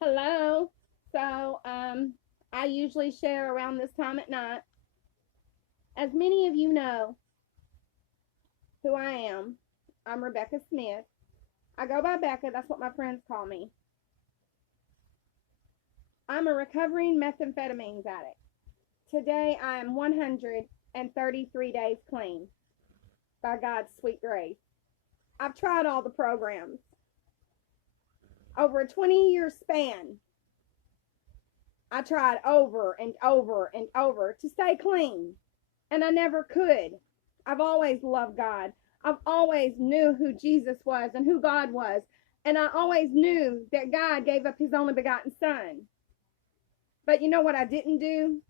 Hello. So, I usually share around this time at night. As many of you know who I am, I'm Rebecca Smith. I go by Becca. That's what my friends call me. I'm a recovering methamphetamines addict. Today, I am 133 days clean by God's sweet grace. I've tried all the programs over a 20-year span. I tried over and over and over to stay clean, and I never could. I've always loved God. I've always knew who Jesus was and who God was, and I always knew that God gave up his only begotten son. But you know what I didn't do?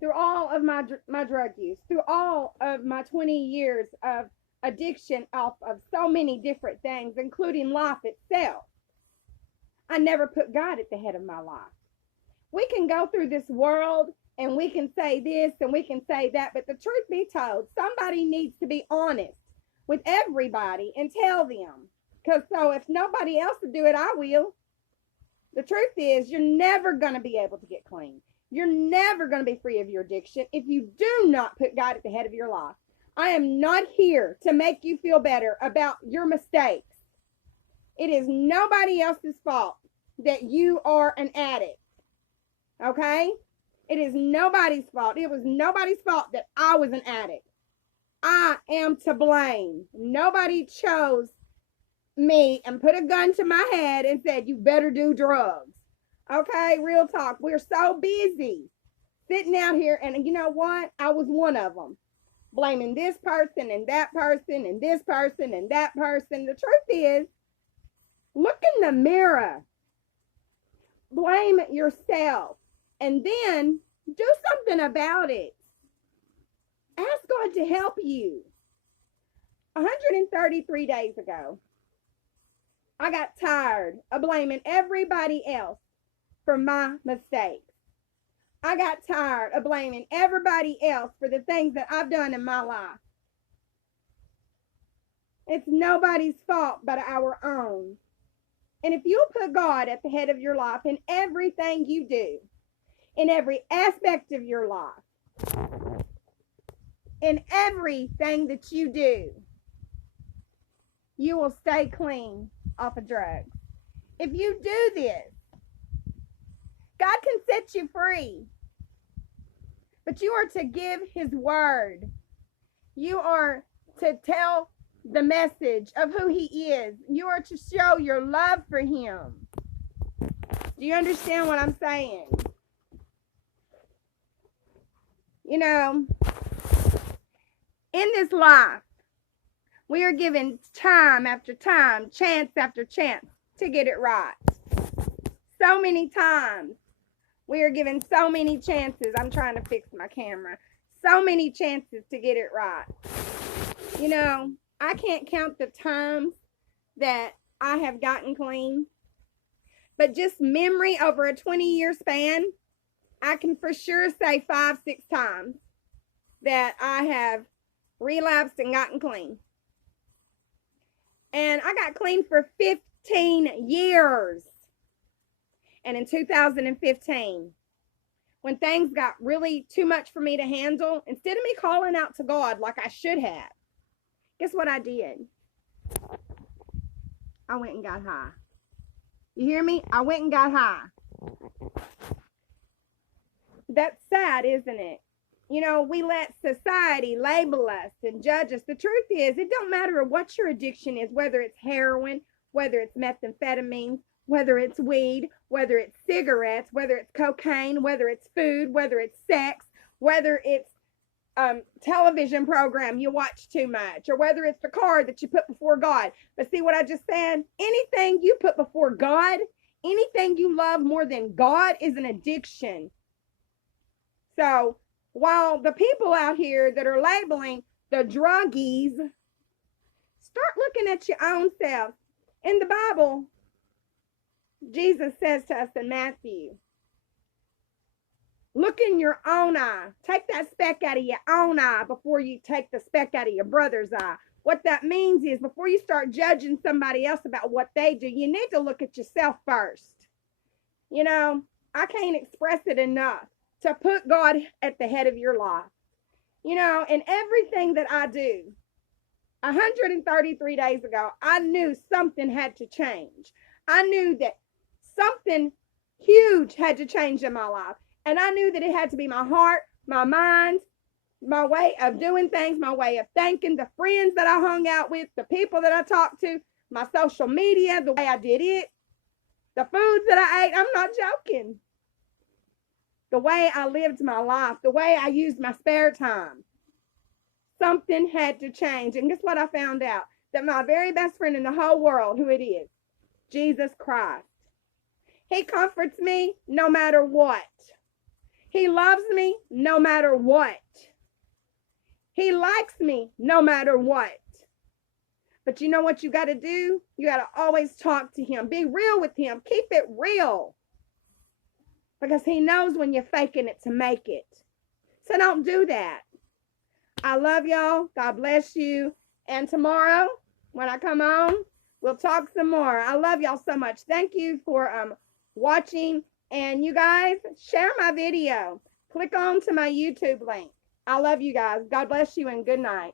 Through all of my drug use, through all of my 20 years of addiction off of so many different things, including life itself, I never put God at the head of my life. We can go through this world and we can say this and we can say that, but the truth be told, somebody needs to be honest with everybody and tell them. Because so if nobody else will do it, I will. The truth is, you're never going to be able to get clean. You're never going to be free of your addiction if you do not put God at the head of your life. I am not here to make you feel better about your mistakes. It is nobody else's fault that you are an addict. Okay? It is nobody's fault. It was nobody's fault that I was an addict. I am to blame. Nobody chose me and put a gun to my head and said, you better do drugs. Okay, real talk. We're so busy sitting out here, and you know what? I was one of them. Blaming this person and that person and this person and that person. The truth is, look in the mirror. Blame yourself. And then do something about it. Ask God to help you. 133 days ago, I got tired of blaming everybody else for my mistakes. I got tired of blaming everybody else for the things that I've done in my life. It's nobody's fault but our own. And if you'll put God at the head of your life in everything you do, in every aspect of your life, in everything that you do, you will stay clean off of drugs. If you do this, God can set you free. But you are to give his word. You are to tell the message of who he is. You are to show your love for him. Do you understand what I'm saying? You know, in this life, we are given time after time, chance after chance to get it right. So many times, we are given so many chances. I'm trying to fix my camera. So many chances to get it right. You know, I can't count the times that I have gotten clean. But just memory over a 20-year span, I can for sure say 5, 6 times that I have relapsed and gotten clean. And I got clean for 15 years. And in 2015, when things got really too much for me to handle, instead of me calling out to God like I should have, guess what I did? I went and got high. You hear me? I went and got high. That's sad, isn't it? You know, we let society label us and judge us. The truth is, it don't matter what your addiction is, whether it's heroin, whether it's methamphetamines, whether it's weed, whether it's cigarettes, whether it's cocaine, whether it's food, whether it's sex, whether it's television program you watch too much, or whether it's the car that you put before God. But see what I just said? Anything you put before God, anything you love more than God is an addiction. So while the people out here that are labeling the druggies, start looking at your own self. In the Bible, Jesus says to us in Matthew, look in your own eye. Take that speck out of your own eye before you take the speck out of your brother's eye. What that means is before you start judging somebody else about what they do, you need to look at yourself first. You know, I can't express it enough to put God at the head of your life. You know, in everything that I do, 133 days ago, I knew something had to change. I knew that something huge had to change in my life. And I knew that it had to be my heart, my mind, my way of doing things, my way of thinking, the friends that I hung out with, the people that I talked to, my social media, the way I did it, the foods that I ate. I'm not joking. The way I lived my life, the way I used my spare time. Something had to change. And guess what I found out? That my very best friend in the whole world, who it is, Jesus Christ. He comforts me no matter what. He loves me no matter what. He likes me no matter what. But you know what you got to do? You got to always talk to him. Be real with him. Keep it real. Because he knows when you're faking it to make it. So don't do that. I love y'all. God bless you. And tomorrow, when I come on, we'll talk some more. I love y'all so much. Thank you for watching. And you guys, share my video. Click on to my YouTube link. I love you guys. God bless you and good night.